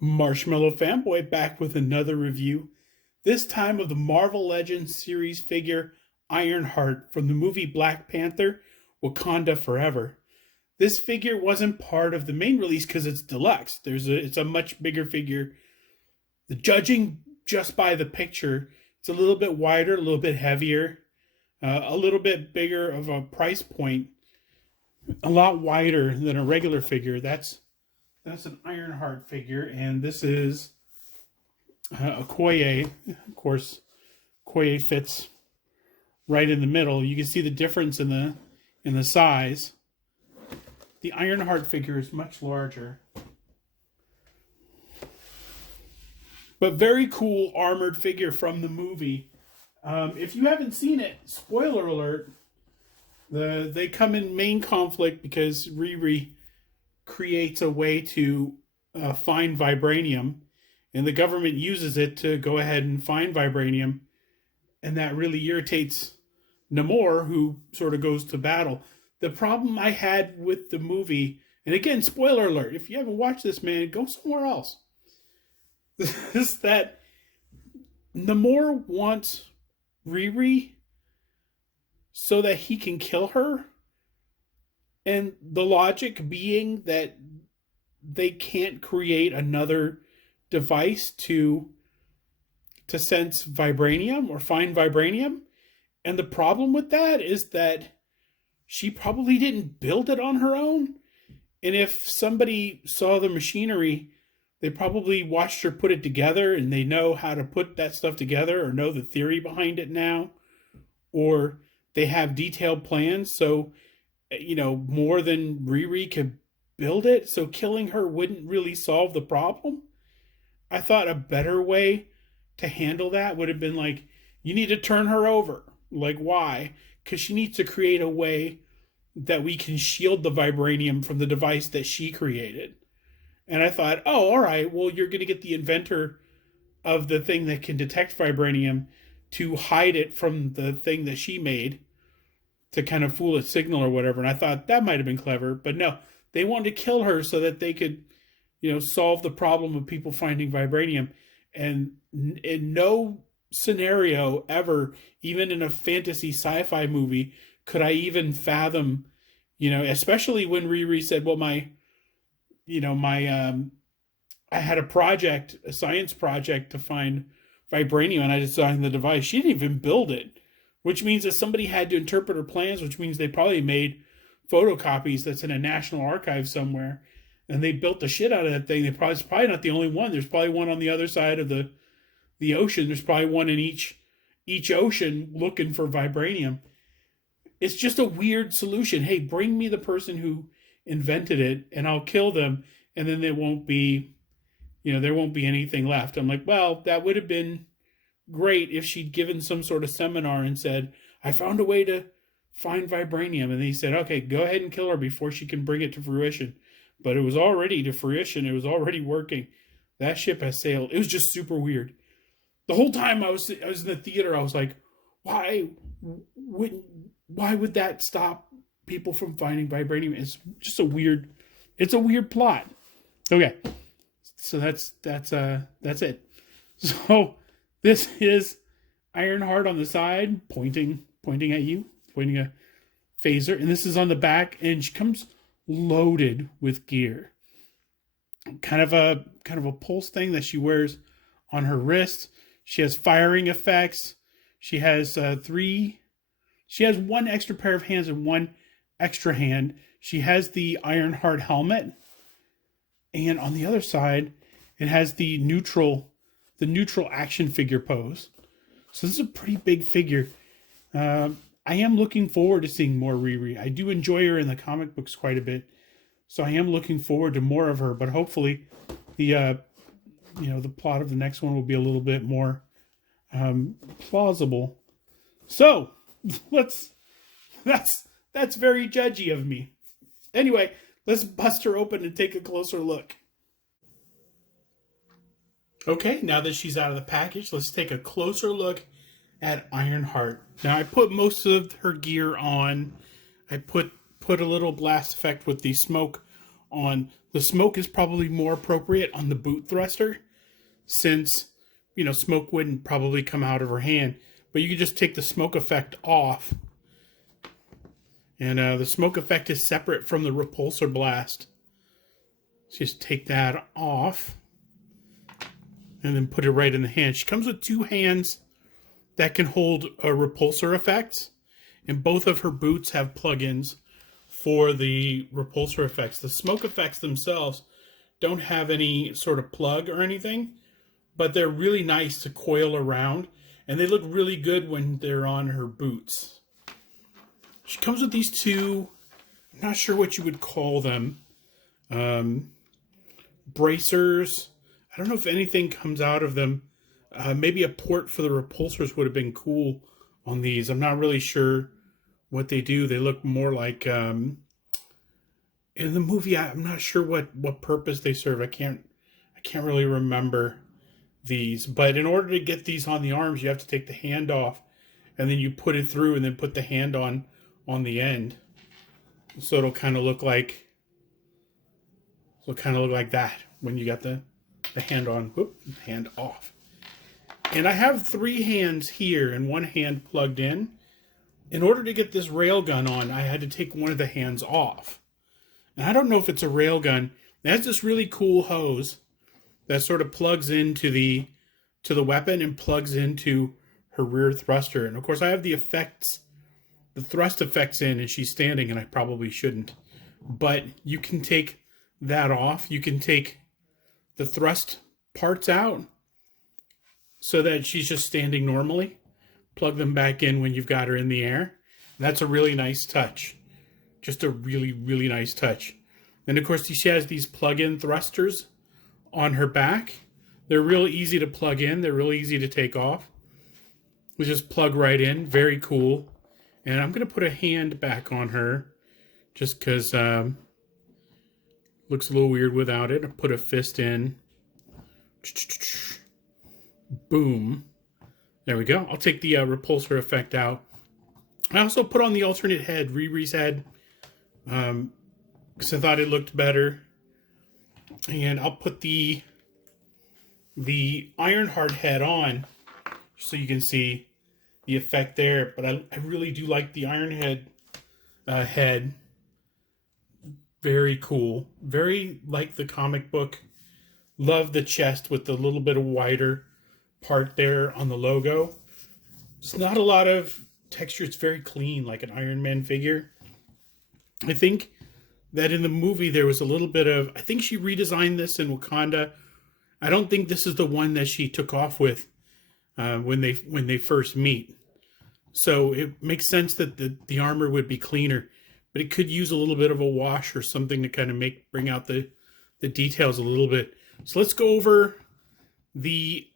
Marshmallow Fanboy back with another review, this time of the Marvel Legends series figure Ironheart from the movie Black Panther Wakanda Forever. This figure wasn't part of the main release because it's deluxe. It's a much bigger figure. The judging just by the picture, it's a little bit wider, a little bit heavier, a little bit bigger of a price point, a lot wider than a regular figure. That's an Ironheart figure, and this is a Okoye. Of course, Okoye fits right in the middle. You can see the difference in the size. The Ironheart figure is much larger, but very cool armored figure from the movie. If you haven't seen it, spoiler alert: they come in main conflict because Riri creates a way to find vibranium, and the government uses it to go ahead and find vibranium, and that really irritates Namor, who sort of goes to battle. The problem I had with the movie, and again, spoiler alert, if you haven't watched this, man, go somewhere else, is that Namor wants Riri so that he can kill her. And the logic being that they can't create another device to sense vibranium or find vibranium. And the problem with that is that she probably didn't build it on her own. And if somebody saw the machinery, they probably watched her put it together and they know how to put that stuff together or know the theory behind it now. Or they have detailed plans. So more than Riri could build it, so killing her wouldn't really solve the problem. I thought a better way to handle that would have been like, you need to turn her over. Like, why? Because she needs to create a way that we can shield the vibranium from the device that she created. And I thought, oh, all right, well, you're going to get the inventor of the thing that can detect vibranium to hide it from the thing that she made, to kind of fool its signal or whatever. And I thought that might have been clever, but no, they wanted to kill her so that they could, solve the problem of people finding vibranium. And in no scenario ever, even in a fantasy sci-fi movie, could I even fathom, especially when Riri said, well, I had a science project to find vibranium and I designed the device. She didn't even build it. Which means that somebody had to interpret her plans, which means they probably made photocopies that's in a national archive somewhere. And they built the shit out of that thing. It's probably not the only one. There's probably one on the other side of the ocean. There's probably one in each ocean looking for vibranium. It's just a weird solution. Hey, bring me the person who invented it and I'll kill them. And then there won't be anything left. I'm like, well, that would have been great if she'd given some sort of seminar and said, I found a way to find vibranium. And they said, okay, go ahead and kill her before she can bring it to fruition. But it was already to fruition. It was already working. That ship has sailed. It was just super weird. The whole time I was in the theater, I was like, why would that stop people from finding vibranium? It's just a weird plot. Okay. So that's it. So this is Ironheart on the side, pointing at you, pointing a phaser, and this is on the back, and she comes loaded with gear. Kind of a pulse thing that she wears on her wrist. She has firing effects. She has She has one extra pair of hands and one extra hand. She has the Ironheart helmet, and on the other side, it has the neutral action figure pose. So this is a pretty big figure. I am looking forward to seeing more Riri. I do enjoy her in the comic books quite a bit. So I am looking forward to more of her, but hopefully the plot of the next one will be a little bit more plausible. So that's very judgy of me. Anyway, let's bust her open and take a closer look. Okay, now that she's out of the package, let's take a closer look at Ironheart. Now, I put most of her gear on. I put a little blast effect with the smoke on the smoke is probably more appropriate on the boot thruster, since, you know, smoke wouldn't probably come out of her hand. But you could just take the smoke effect off. And the smoke effect is separate from the repulsor blast. So just take that off. And then put it right in the hand. She comes with 2 hands that can hold repulsor effects. And both of her boots have plugins for the repulsor effects. The smoke effects themselves don't have any sort of plug or anything, but they're really nice to coil around, and they look really good when they're on her boots. She comes with these 2, I'm not sure what you would call them, bracers. I don't know if anything comes out of them. Maybe a port for the repulsors would have been cool on these. I'm not really sure what they do. They look more like, in the movie, I'm not sure what purpose they serve. I can't really remember these. But in order to get these on the arms, you have to take the hand off, and then you put it through, and then put the hand on the end. So it'll kind of look like that when you got the hand on. Whoop, hand off. And I have 3 hands here and 1 hand plugged in. In order to get this railgun on, I had to take one of the hands off. And I don't know if it's a railgun. It has this really cool hose that sort of plugs into the weapon and plugs into her rear thruster. And of course, I have the thrust effects in, and she's standing, and I probably shouldn't. But you can take that off. You can take the thrust parts out so that she's just standing normally. Plug them back in when you've got her in the air. And that's a really nice touch. Just a really, really nice touch. And of course, she has these plug-in thrusters on her back. They're real easy to plug in. They're really easy to take off. We just plug right in. Very cool. And I'm going to put a hand back on her just because looks a little weird without it. I'll put a fist in. Boom. There we go. I'll take the repulsor effect out. I also put on the alternate head, Riri's head, because I thought it looked better. And I'll put the Ironheart head on so you can see the effect there. But I really do like the Ironhead head. Very cool. Very like the comic book. Love the chest with the little bit of wider part there on the logo. It's not a lot of texture. It's very clean, like an Iron Man figure. I think that in the movie there was a little bit of, I think she redesigned this in Wakanda. I don't think this is the one that she took off with when they first meet. So it makes sense that the armor would be cleaner, but it could use a little bit of a wash or something to kind of bring out the details a little bit. So let's go over the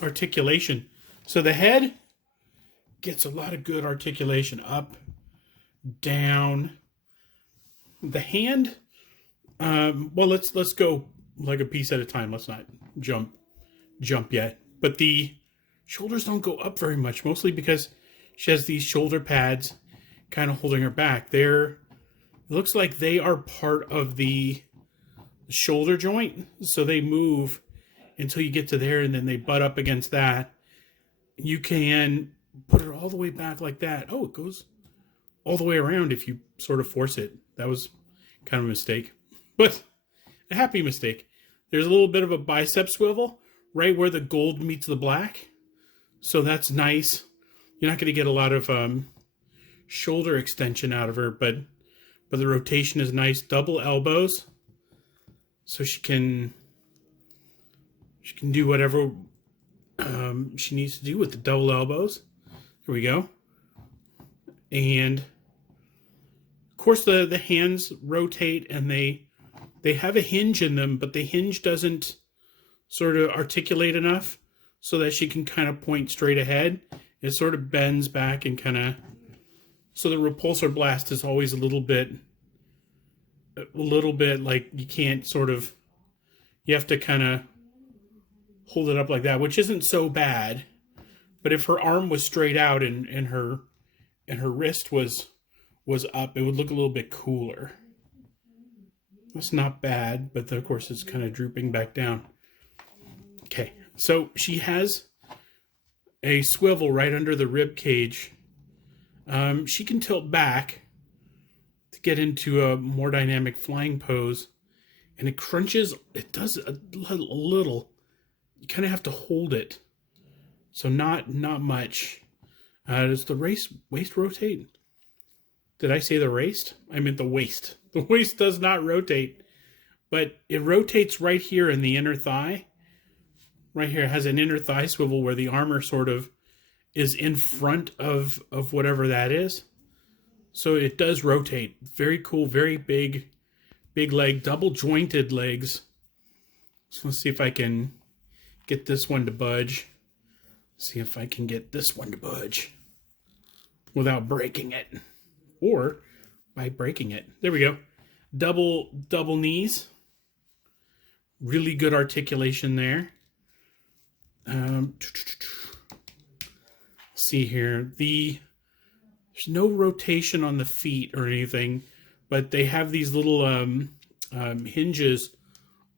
articulation. So the head gets a lot of good articulation. Up, down. The hand, well, let's go like a piece at a time. Let's not jump yet. But the shoulders don't go up very much, mostly because she has these shoulder pads kind of holding her back. It looks like they are part of the shoulder joint, so they move until you get to there, and then they butt up against that. You can put it all the way back like that. Oh, it goes all the way around if you sort of force it. That was kind of a mistake, but a happy mistake. There's a little bit of a bicep swivel right where the gold meets the black, so that's nice. You're not going to get a lot of shoulder extension out of her, but the rotation is nice. Double elbows, so she can do whatever she needs to do with the double elbows. Here we go. And of course the hands rotate, and they have a hinge in them, but the hinge doesn't sort of articulate enough so that she can kind of point straight ahead. It sort of bends back and kind of, so the repulsor blast is always a little bit like you can't sort of, you have to kind of hold it up like that, which isn't so bad. But if her arm was straight out and her wrist was up, it would look a little bit cooler. That's not bad, but of course it's kind of drooping back down. Okay, so she has a swivel right under the rib cage. She can tilt back to get into a more dynamic flying pose, and it crunches. It does a little. You kind of have to hold it, so not much. Does the waist rotate? Did I say the waist? I meant the waist. The waist does not rotate, but it rotates right here in the inner thigh. Right here, it has an inner thigh swivel where the armor sort of is in front of whatever that is. So it does rotate. Very cool, very big leg, double jointed legs. So let's see if I can get this one to budge. See if I can get this one to budge without breaking it. Or by breaking it. There we go. Double knees. Really good articulation there. See here. There's no rotation on the feet or anything, but they have these little hinges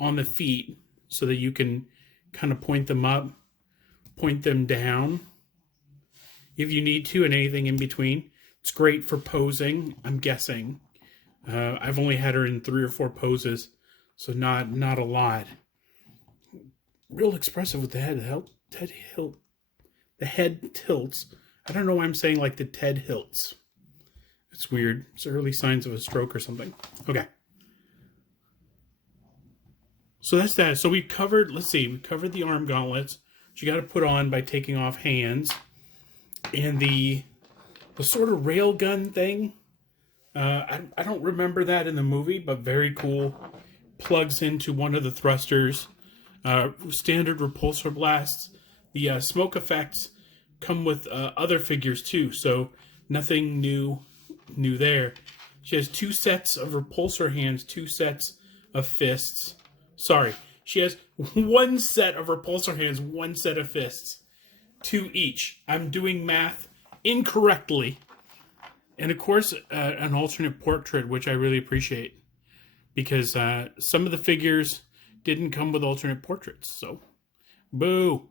on the feet so that you can kind of point them up, point them down if you need to, and anything in between. It's great for posing, I'm guessing. I've only had her in 3 or 4 poses, so not a lot. Real expressive with the head hilt. The head tilts. I don't know why I'm saying like the Ted hilts. It's weird. It's early signs of a stroke or something. Okay. So that's that. So we covered, we covered the arm gauntlets, which you got to put on by taking off hands. And the sort of railgun thing. I don't remember that in the movie, but very cool. Plugs into one of the thrusters. Standard repulsor blasts. The smoke effects come with other figures too, so nothing new there. She has 2 sets of repulsor hands, 2 sets of fists. Sorry, she has 1 set of repulsor hands, 1 set of fists. 2 each. I'm doing math incorrectly. And of course, an alternate portrait, which I really appreciate. Because some of the figures didn't come with alternate portraits, so boo.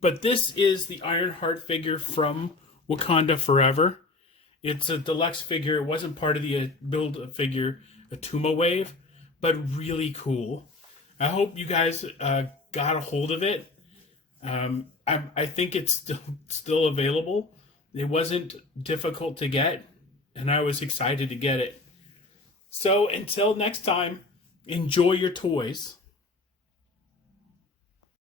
But this is the Ironheart figure from Wakanda Forever. It's a deluxe figure. It wasn't part of the build figure Atuma wave, but really cool. I hope you guys got a hold of it. I think it's still available. It wasn't difficult to get, and I was excited to get it. So until next time, enjoy your toys.